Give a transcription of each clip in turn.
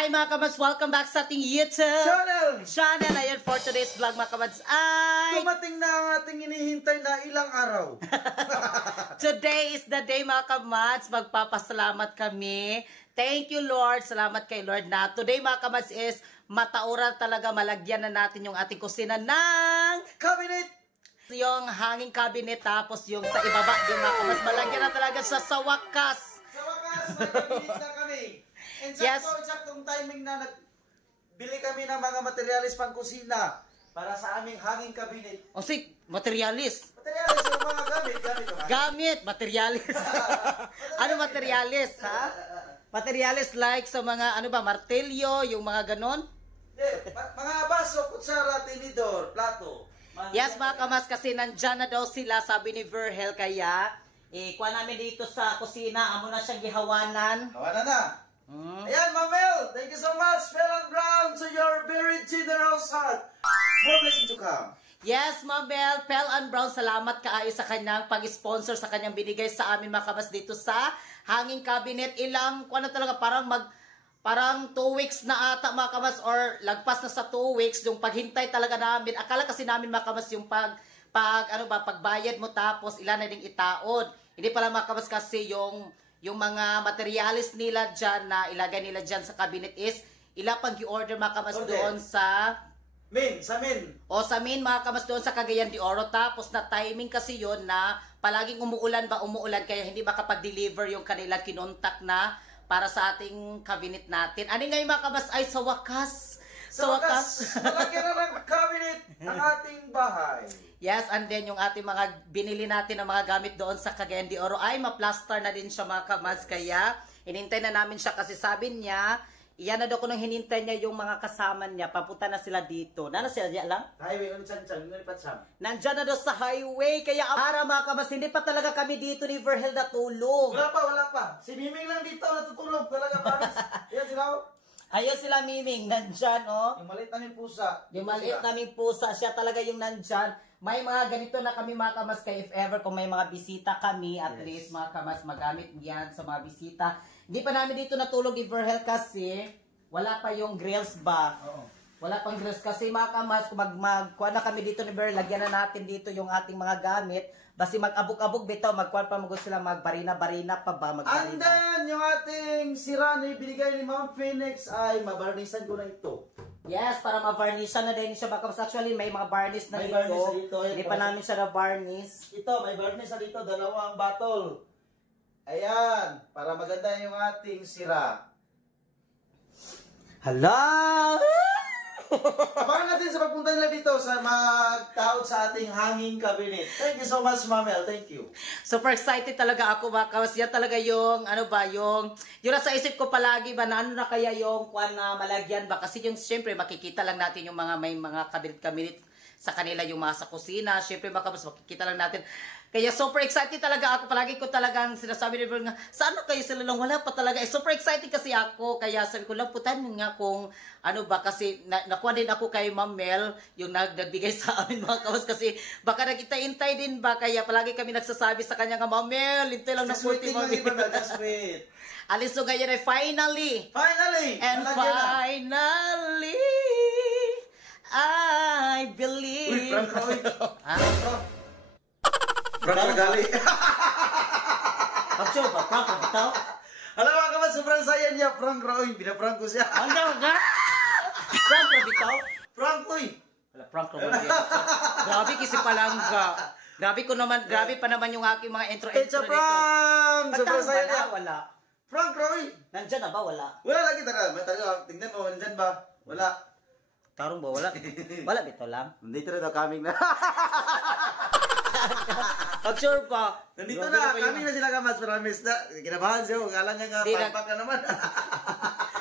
Hi mga kamads! Welcome back sa ating YouTube channel. Ayan, for today's vlog mga kamads ay... Dumating na ang ating inihintay na ilang araw. Today is the day mga kamads. Magpapasalamat kami. Thank you Lord. Salamat kay Lord na. Today mga kamads is matauran talaga, malagyan na natin yung ating kusina ng... Cabinet! Yung hanging cabinet, tapos yung sa ibaba yung mga kamads. Malagyan na talaga siya sa wakas. Sa wakas, may cabinet na kami. And saktong timing na nagbili kami ng mga materialis pang kusina para sa aming hanging cabinet. O si, materialis. Materialis yung mga Gamit, materialis. Ano materialis, ha? Materialis like sa mga, ano ba, martelyo, yung mga ganon? Mga baso, kutsara, tinidor, plato. Yes, mga kamas, kasi nandyan na daw sila, sabi ni Virgel, kaya, kuha namin dito sa kusina, amo na siyang gihawanan. Hawanan na. Ayan, Mamel, thank you so much, Phil and Brown, to your very generous heart. More blessings to come. Yes, Mabel, Pel and Brown, salamat kaayo sa kanyang pag-sponsor, sa kanyang binigay sa amin mga kamas dito sa hanging cabinet. Ilang, kung ano talaga, parang 2 weeks na ata mga kamas, or lagpas na sa 2 weeks, yung paghintay talaga namin. Akala kasi namin mga kamas yung pagbayad mo tapos ilan na ding itaon. Hindi pala mga kamas kasi yung mga materialis nila dyan na ilagay nila dyan sa cabinet is ilapang i-order mga kamas doon sa sa Min mga kamas doon sa Cagayan de Oro. Tapos na timing kasi yon na palaging umuulan kaya hindi makapag-deliver yung kanila kinontak na para sa ating cabinet natin. Ano ngayon mga kamas ay sa wakas. Malagyan na ng cabinet ang ating bahay. Yes, and then yung ating mga binili natin ng mga gamit doon sa Cagayan de Oro ay ma-plaster na din siya mga kamads. Kaya hinintay na namin siya kasi sabi niya, iyan na daw ko nang hinintay niya yung mga kasama niya. Papunta na sila dito. Nana sila diyan lang? Highway, patsam. Nandyan na daw sa highway. Kaya para mga kamads, hindi pa talaga kami dito ni Virgel natulog. Wala pa. Si Miming lang dito natutulog talaga, promise. Yan sila. Ayun sila Miming, nandyan Yung maliit naming pusa. Yung maliit naming pusa, siya talaga yung nandyan. May mga ganito na kami mga kamas, kaya if ever kung may mga bisita kami, at least mga kamas, magamit yan sa mga bisita. Hindi pa namin dito natulog ni Virgel kasi wala pa yung grills ba? Wala pang grills kasi mga kamas, kung kuha na kami dito ni Virgel, lagyan na natin dito yung ating mga gamit. Basi mag-abog-abog bitaw, magkuha pa mag sila, magbarina-barina pa ba? And then, yung ating sira na binigay ni Ma'am Phoenix ay mabarnisan ko na ito. Yes, para ma-varnishan na din siya. Baka actually may mga varnish na may dito. Hindi pa namin siya na-varnish. Ito, may varnish na dito. 2 bottle. Ayan. Para maganda yung ating sira. Hala! Abangan natin sa pagpunta nila dito sa magtaod sa ating hanging cabinet. Thank you so much, Mamel. Thank you. Super excited talaga ako ba? Kasi yan talaga yung, yung nasa isip ko palagi ba, na ano na kaya yung kuwan na malagyan ba? Kasi yung, syempre, makikita lang natin yung may mga cabinet sa kanila, yung mga sa kusina. Syempre, makikita lang natin. Kaya super excited talaga ako. Palagi ko talagang sinasabi ni Virgil nga, saan na kayo sila lang? Wala pa talaga. Super excited kasi ako. Kaya sabi ko lang, putan nga kung ano ba. Kasi nakuha din ako kay Ma'am Mel, yung nagbigay sa amin mga kawas. Kasi baka nagintay-intay din ba. Kaya palagi kami nagsasabi sa kanya nga, Ma'am Mel, hintay lang ng 40 Ma'am Mel. Just wait. Alis so ganyan ay finally. And finally, I believe. Uy, Frank Ragali. Pagso ba? Frank bitaw? Alam mo ka ba, sobrang saya niya. Frank Roy, pinaprank ko siya. Hanggang nga? Frank bitaw? Frank, uy. Wala, Frank Roy. Grabe kasi palangga. Grabe pa naman yung aking mga intro It's a dito. prank! Sobrang saya niya. Wala. Frank Roy. Nandyan na ba? Wala. Wala lagi taga. Tingnan mo, nandyan ba? Wala. Tarong ba? Wala. Wala bito lang. Nandito na daw, coming na. Pag-sure pa. Nandito na, coming na sila kamas. Promise na. Kinabahan siya. Kala niya nga, palpak na naman.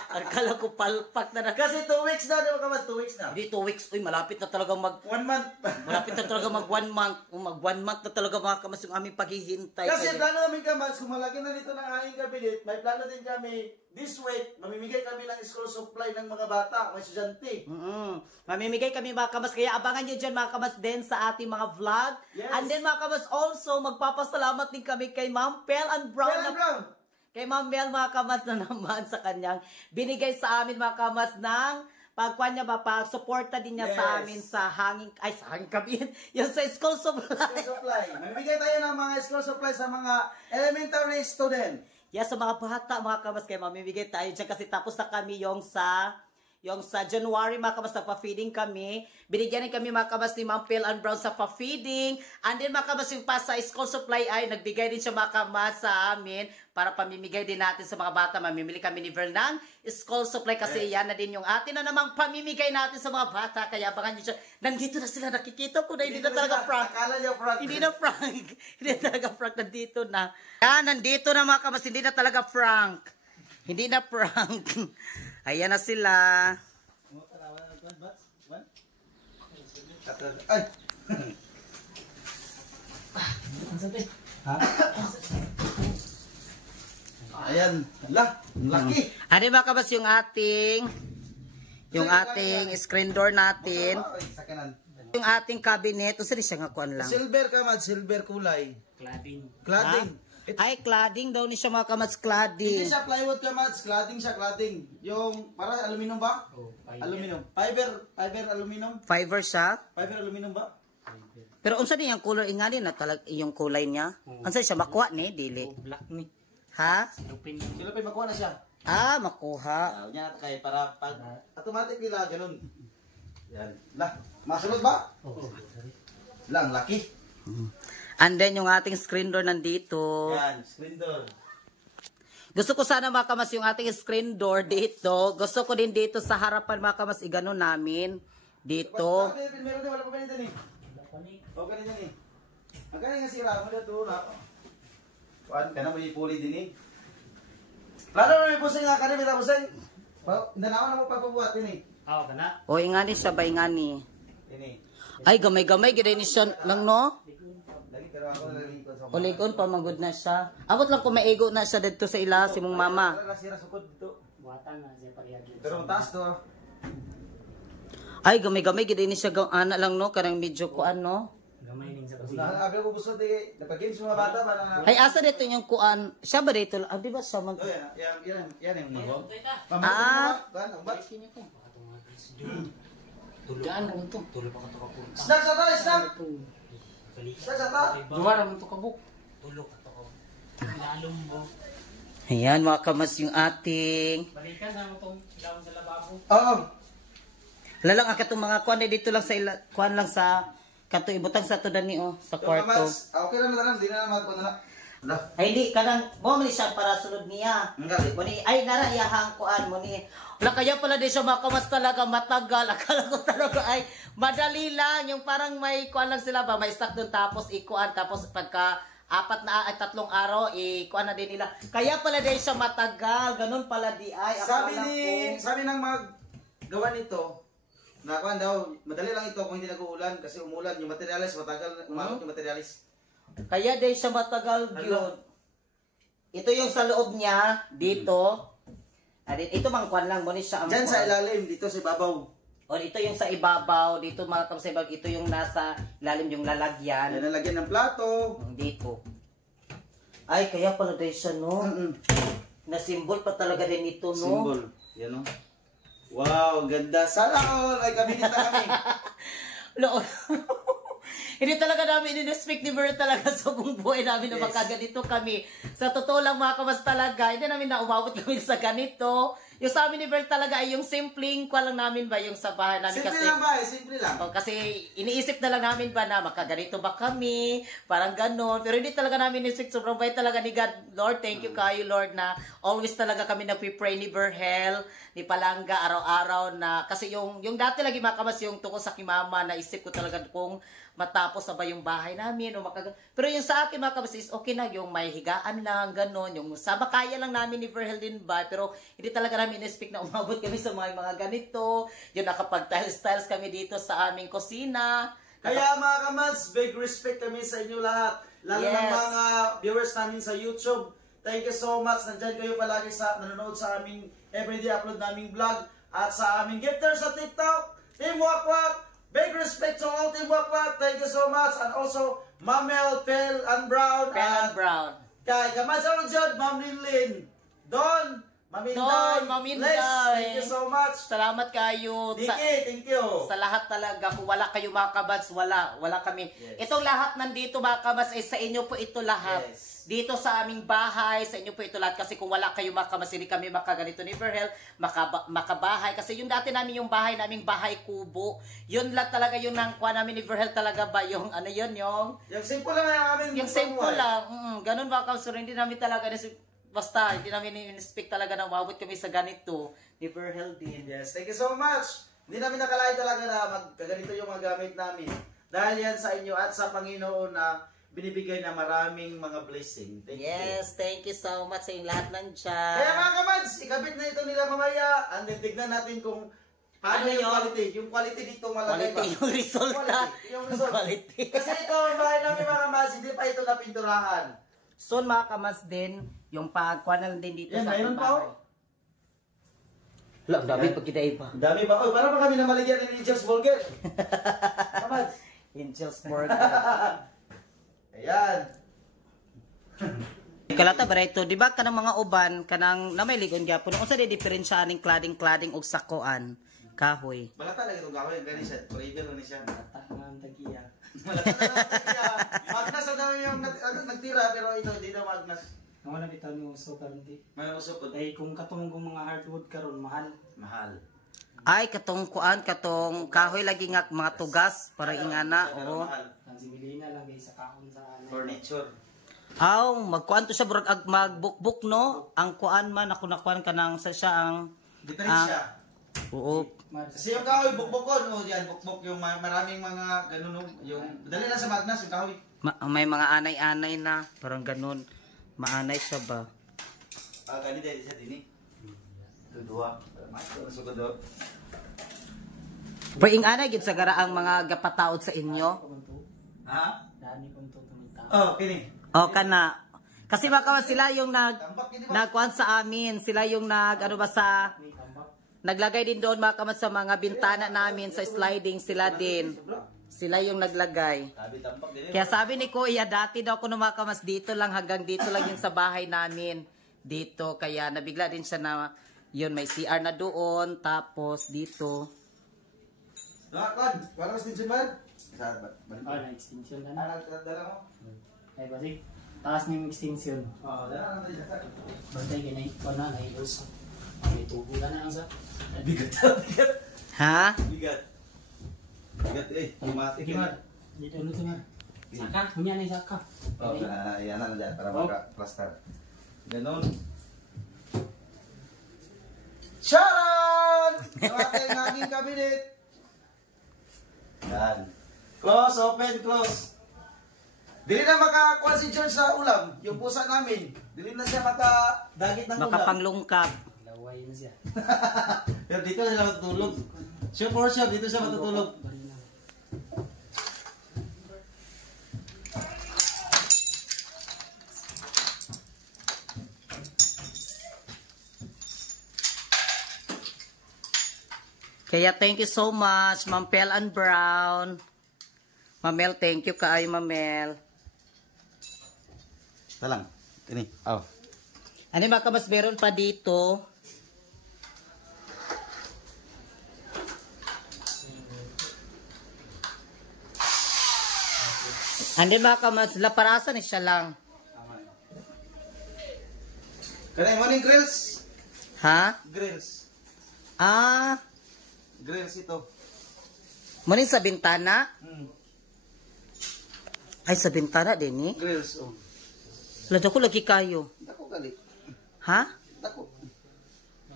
Akala ko palpak na. Kasi 2 weeks na, di ba kamas? 2 weeks na. Hindi, 2 weeks. Uy, malapit na talaga 1 month. Malapit na talaga mag 1 month. Mag 1 month na talaga mga kamas yung aming paghihintay. Kasi plano namin kamas, kung malaki na dito ng aming kabinet, may plano din kami, this week, mamimigay kami ng school supply ng mga bata, mga estudyante. Mamimigay kami mga kamas. Kaya abangan nyo dyan mga kamas din sa ating mga vlog. Yes. And then mga kamas also, magpapasalamat din kami kay Ma'am Pel and Brown. Kay Ma'am Mel, mga kamas, na naman sa kanyang binigay sa amin, mga kamas, ng pagkuhan niya ba, pag-suporta din niya sa amin sa hanging, sa hanging kabin, yung sa school supply. School supply. Mamimigay tayo ng mga school supply sa mga elementary student. Yes, sa mga bata, mga kamas, kaya mamimigay tayo dyan kasi tapos na kami yung sa January, mga kamas, nagpa-feeding kami. Binigyan din kami, mga kamas, ni Ma'am Phil and Brown sa pa-feeding. And then, mga kamas, yung pa sa school supply ay nagbigay din siya, mga kamas, sa amin para pamimigay din natin sa mga bata. Mamimili kami ni Verl ng school supply kasi yan na din yung atin na namang pamimigay natin sa mga bata. Kaya abangan nyo siya. Nandito na sila, nakikita ko na hindi na talaga prank. Akala niyo prank. Hindi na prank. Hindi na talaga prank. Nandito na. Yan, nandito na, mga kamas. Hindi na talaga prank. Hindi na prank. Ayan na sila. Ay. Ha? Ayan. Ala, laki. Ano ba kabas yung ating screen door natin? Yung ating cabinet. Usa siya nga kuan lang. Silver ka man, silver kulay. Cladding. Ay, cladding daw ni siya, mga kamats, cladding. Hindi siya plywood ka mats, cladding siya, cladding. Yung, para aluminum ba? Oh, aluminum. Fiber aluminum? Fiber siya. Fiber aluminum ba? Pero unsa din yung color ingani na talag yung kulay niya? Unsa siya makuha ni dili? Black ni. Ha? Lupin. Kilapin makuha na siya. Ah, makuha. Yan kay para pag automatic nila ganun. Yan. Lah, masunod ba? Oo. Lang, laki. And then yung ating screen door nandito. Yan, screen door. Gusto ko sana, mga kamas, yung ating screen door dito. Gusto ko din dito sa harapan, mga kamas, igano namin. Dito. Meron din, wala pa ba nito ni? Okay na yan eh. Magkano nga sira mo dito na? Kuan, ka na may puli din eh. Klaro na may pusing nga ka na, may pusing. Indanawan na mo pagpabuhat din eh. Oo, kana. O, ingani siya ba, ingani? Ini. Ay, gamay-gamay, gina ni siya lang, no? Lagi, pero ako nalilingkod sa Uligon, pamagod na siya. Abot lang kung maigo na siya dito sa ila, si mong mama. Wala sira sukod dito. Buhatan na siya parehagi. Pero taas to. Ay, gamay-gamay, gina ni siya, ana lang, no? Karang medyo kuan, no? Gamay ning sa Tapos kusina. na, abi ko gusto di, napag-games mga bata para na. Ay, asa dito yung kuan? Siya ba dito? Ah, di ba siya mag... Oh, yan yung nabog. Ah. Kuan, ang bat. Gaan na ito. Tulo pa ka to kapag. Snack sa ta, snack. Snack sa ta. Duwa naman ito kabuk. Tulo ka to kabuk. Lalong mo. Ayan, mga kamas, yung ating... Balikan na mo itong ilawan sa lababo. Oo. Lalang ang katong mga kuan dito lang sa ila, kuan lang sa kato ibutang sa to dani oh sa kwarto. Okay na na, di na naman ko na. Lah. Ay di kanang mo man siya para sulod niya. Ngali. Mo ni ay nara iyahang kuan mo ni. Wala kaya pala di siya makamas talaga matagal. Akala ko talaga ay madali lang yung parang may kuan lang sila ba may stock doon tapos ikuan tapos pagka apat na ay 3 araw ikuan na din nila. Kaya pala di siya matagal. Ganun pala di ay. Sabi ng gawa nito. Nakuan daw, madali lang ito kung hindi nag-uulan kasi umulan yung materialis matagal umabot yung materialis. Kaya din siya matagal yun. Ito yung sa loob niya, dito. Ito mang kwan lang, muna siya. Diyan sa ilalim, dito sa ibabaw. O ito yung sa ibabaw, dito mga kapsay, ito yung nasa ilalim yung lalagyan. Yan nalagyan ng plato. Dito. Ay, kaya pala din siya, no? Na symbol pa talaga din ito, no? Symbol. Yan, no? Wow, ganda. Sana all ay cabinet na kami. Lord. Hindi talaga namin in-expect ni Bert talaga sa buong buhay namin na makaganito kami. Sa totoo lang mga kamas talaga, hindi namin na umabot kami sa ganito. Yung sa amin ni Bert talaga ay yung simpleng kwa lang namin ba yung sa bahay namin. Simple kasi, lang ba? Simple lang. Oh, kasi iniisip na lang namin ba na makaganito ba kami, parang ganon. Pero hindi talaga namin iniisip, sobrang bait talaga ni God. Lord, thank you kayo Lord na always talaga kami nagpipray ni Berhel, ni Palangga, araw-araw na, kasi yung dati lagi makamas yung tukol sa kimama, na isip ko talaga kung matapos na ba yung bahay namin o pero yung sa akin mga kabas is okay na yung may higaan lang ganon, yung sama kaya lang namin ni Verhel din ba, pero hindi talaga namin in-expect na umabot kami sa mga ganito, yung nakapag tiles kami dito sa aming kusina. Kaya mga kamats, big respect kami sa inyo lahat, lalo ng mga viewers namin sa YouTube. Thank you so much, nandyan kayo palagi sa nanonood sa aming everyday upload naming vlog at sa aming gifters sa TikTok, Team Wakwak. Big respect to all Team Wakwak. Thank you so much. And also, Mamel, Phil, and Brown. And Brown. Kay Kamads Arjod, Ma'am Lynn. Don, Maminday. Don, Maminday. Les, thank you so much. Salamat kayo. Diki, thank you. Sa lahat talaga, kung wala kayo mga kabads, wala kami. Yes. Itong lahat nandito mga kabads, ay sa inyo po ito lahat. Yes. Dito sa aming bahay, sa inyo po ito lahat. Kasi kung wala kayo mga kabads, hindi kami makaganito ni Verhel, makabahay. Kasi yung dati namin yung bahay naming bahay kubo, yun lang talaga yung nangkuha namin ni Verhel talaga ba, yung ano yun, yung simple lang yung aming simple lang. Ganun mga kabads, hindi namin talaga basta, hindi namin in-expect talaga na mabot kami sa ganito ni Verhel din. Yes, thank you so much. Hindi namin nakalain talaga na magkaganito yung mga gamit namin. Dahil yan sa inyo at sa Panginoon na binibigay na maraming mga blessing. Thank you. Yes, thank you so much sa inyong lahat nandiyan. Kaya mga kamads, ikabit na ito nila mamaya. And then tignan natin kung paano Ano yung yun? quality. Yung quality dito malagay Quality yung resulta. Quality, yung result. Quality. Kasi ito, ang bahay namin mga kamads, hindi pa ito napinturahan. Soon mga kamas din, yung pagkuha na lang din dito Yan, sa mayroon ating pa, bahay. Wala, ang dami pag kita iba. Ang dami ba? Oy, para ba kami na maligyan ng Angel's Burger? Kamads. Angel's Burger. Ayan. Kalata ba ito, di ba kanang mga uban, kanang na may ligon gyapon, unsa di diferensya ning cladding og sakoan, kahoy. Balata lang itong gawin, gani siya. Forever na siya. Tangan tagiya. Magnas na daw yung nagtira, pero ito, hindi daw magnas. Nawala bitaw ni uso karon di. May usok. Ay kung katong mga hardwood karon mahal. Mahal. Ay katong kuan, katong kahoy lagi nga mga tugas para ingana, oo. Mahal. Ang similina lang guys sa kaon sa ano. Furniture. Aw, magkuan to siya burag magbukbuk no. Ang kuan man ako nakuan kanang sa siya ang Diferensya. oo. Kasi yung kahoy, bukbukon. O yan, bukbuk yung maraming mga ganun. Yung, dali lang sa magnas, yung kahoy. May mga anay-anay na, parang ganun. Maanay siya ba? Kani dahil siya din eh. Dudua. Masukod do. Paing anay gid sa gara ang mga gapataod sa inyo. Ha? Dani kung to tumita. Oh, kini. O kana. Kasi baka sila yung Tambak kini ba? nagkuan sa amin, sila yung ano ba sa May tambak. naglagay din doon mga kamat sa mga bintana namin sa sliding sila din. Sila yung naglagay. Sabi tambak din. Kaya sabi ni Kuya, dati daw ko mga kamas dito lang hanggang dito lang yung sa bahay namin. Dito kaya nabigla din siya na yun may CR na doon tapos dito. Kon, wala mas din man. Sa Ah, na extension na. Dala mo. Ay basig taas ning extension. Oh, dala lang tayo. Bantay ganay ko na nailos. May tubo na lang sa. Bigat. Bigat. Ha? Bigat. Bigat eh. Himatik. Gimar. Dito ulo tumar. Saka, hunya na saka. Oh, yan na dyan para maka-plaster. Ganon. Sharon! Namatay ng aking kabinet. Yan. Close, open, close. Dili na makakuha si George sa ulam. Yung pusa namin. Dili na siya makadagit ng ulam. Makapanglungkap. Laway na siya. Pero dito siya matutulog. Sure for sure, dito siya matutulog. Kaya thank you so much, Ma'am Pel and Brown. Mamel, thank you kaayo, Mamel. Talang. Ini. Oh. Ano mga kamas meron pa dito? Hindi mga kamas, laparasan ni siya lang. Kanay morning grills. Ha? Grills. Ah, Grills ito. munin sa bintana? Hmm. Ay, sa bintana din eh. Grills, oh. Lado ko lagi kayo. Dako gali. Ha? Dako.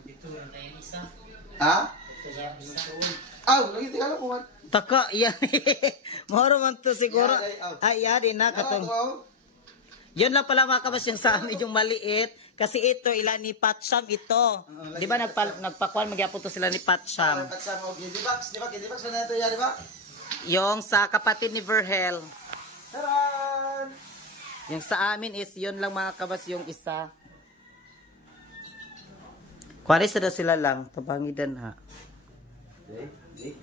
Dito lang tayo isa. Ha? Ito siya isa. Aw, lagi tingala ko man. Taka, yan. Moro man to siguro. Yan, ay, out. Ay, yan din na. Katong. Katong. Yun lang pala mga kabas yung sa amin yung maliit. Kasi ito, ilan ni Patsham ito. Di ba nagpakuan, magyapon to sila ni Patsham. Patsa mo, Gidibax, di ba? Gidibax na ito yan, di ba? Yung sa kapatid ni Verhel. Taran! Yung sa amin is, yun lang mga kabas yung isa. Kuwaris na sila lang. Tabangidan ha. Okay, okay.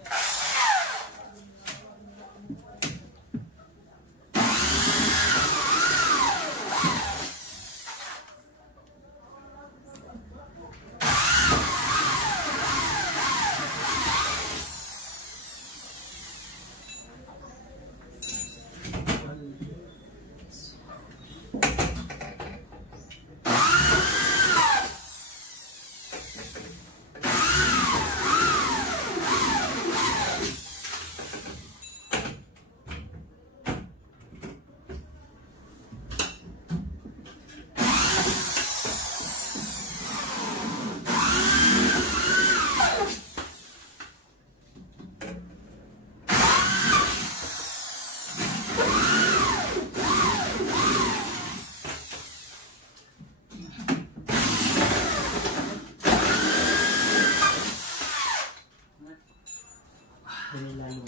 Dali lalo.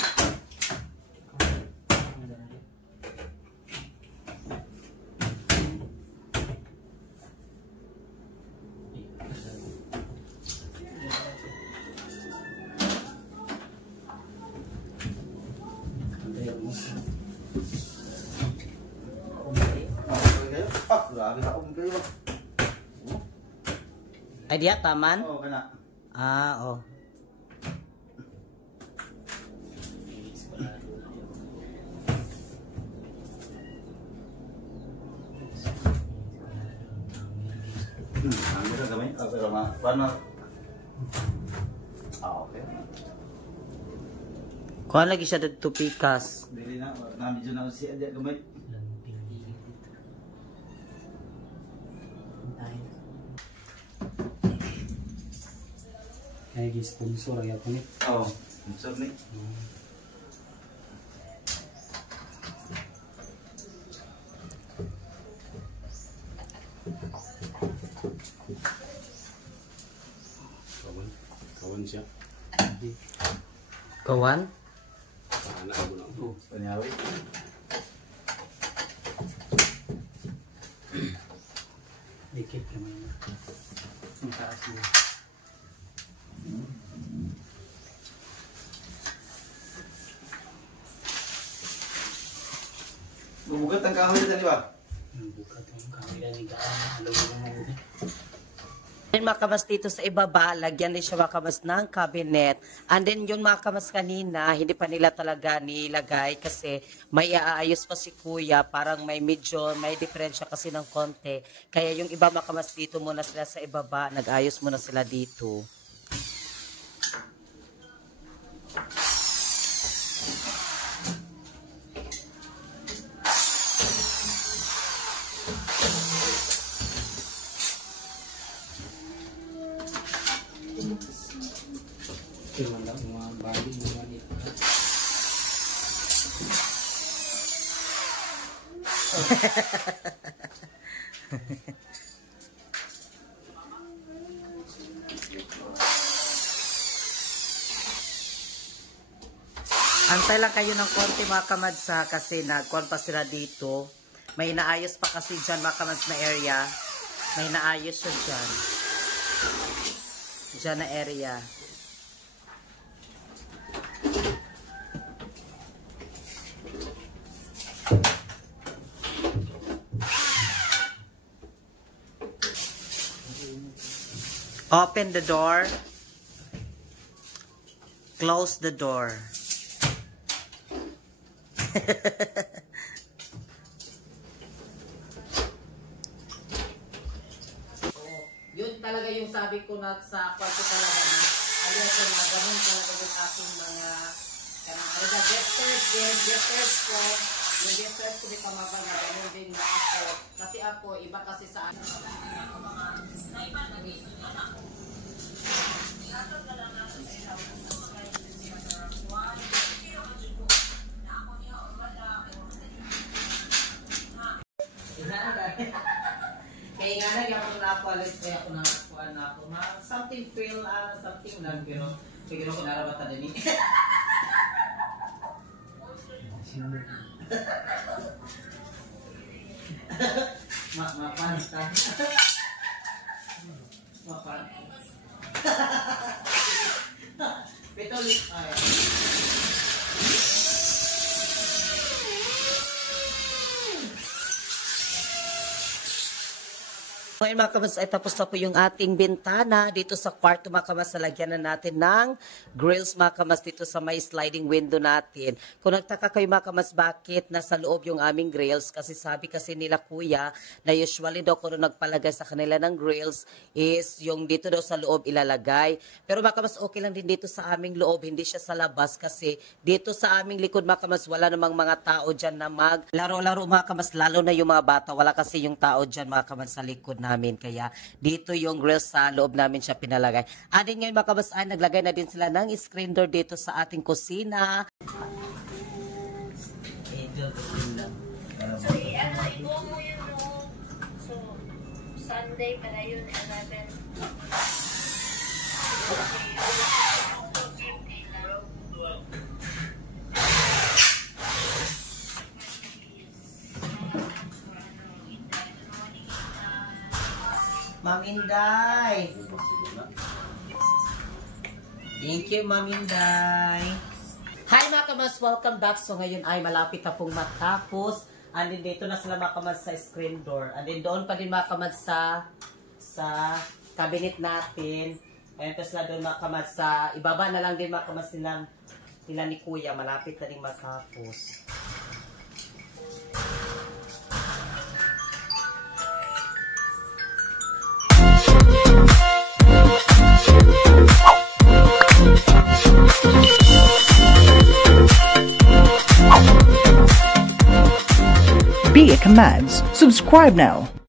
Grabe ka kayo. Ay diya taman? Oo, kana. Ah, oh. Ano ka gamay? Pero paano? Okay. Kuha lagi siya dito pikas. Dili na, medyo na si Adya gamay. Ay, sponsor ay ako ni. Oo, sponsor ni. Kawan siya. Kawan? Anak mo na. Panyawi. Dikit naman. Ang taas niya. Bubugat ang kahoy dyan, di ba? Bukat ang kamera ni Gaan. Alam mo naman. Then makamas dito sa ibaba, lagyan din siya makamas ng cabinet. And then yung makamas kanina, hindi pa nila talaga nilagay kasi may aayos pa si kuya. Parang may medyo, may diferensya kasi ng konti. Kaya yung iba makamas dito muna sila sa ibaba, nag-ayos muna sila dito. Kailan lang mga bali mga nito. Antay lang kayo ng konti mga kamadsa kasi nagkuhan pa sila dito. May naayos pa kasi dyan mga kamads na area. May naayos siya dyan. Dyan na area. Open the door. Close the door. Yun talaga yung sabi ko na sa kwarto talaga na ayun ko na ganun talaga yung aking mga gestures ko. Yung gestures ko di pamabal na ganun din na ako. Kasi ako, iba kasi sa ano. Kaya nga na ako na-alis kaya ako nakakuha na ako. Something feel, something lang, pero ko narabata din eh. Mapan ka. Mapan. Pitulit. Ay. Ngayon mga kamas ay tapos na po yung ating bintana dito sa kwarto mga kamas. Nalagyan na natin ng grills mga kamas dito sa may sliding window natin. Kung nagtaka kayo mga kamas bakit nasa loob yung aming grills, kasi sabi kasi nila kuya na usually daw kung nagpalagay sa kanila ng grills is yung dito daw sa loob ilalagay. Pero mga kamas okay lang din dito sa aming loob, hindi siya sa labas kasi dito sa aming likod mga kamas wala namang mga tao dyan na maglaro-laro mga kamas, lalo na yung mga bata. Wala kasi yung tao dyan mga kamas sa likod namin. Kaya dito yung grills sa loob namin siya pinalagay. Adin ngayon mga kabasaan, naglagay na din sila ng screen door dito sa ating kusina. So, i-go mo yun noon. So, Sunday pala yun, 11. Okay. Inday. Thank you, Ma'am Inday. Hi mga kamas, welcome back. So ngayon ay malapit na pong matapos. And then dito na sila mga kamas sa screen door. And then doon pa din mga kamas sa cabinet natin. Ayun pa sila doon mga kamas sa ibaba na lang din mga kamas nila ni Kuya. Malapit na din matapos. Be It Commands. Subscribe now.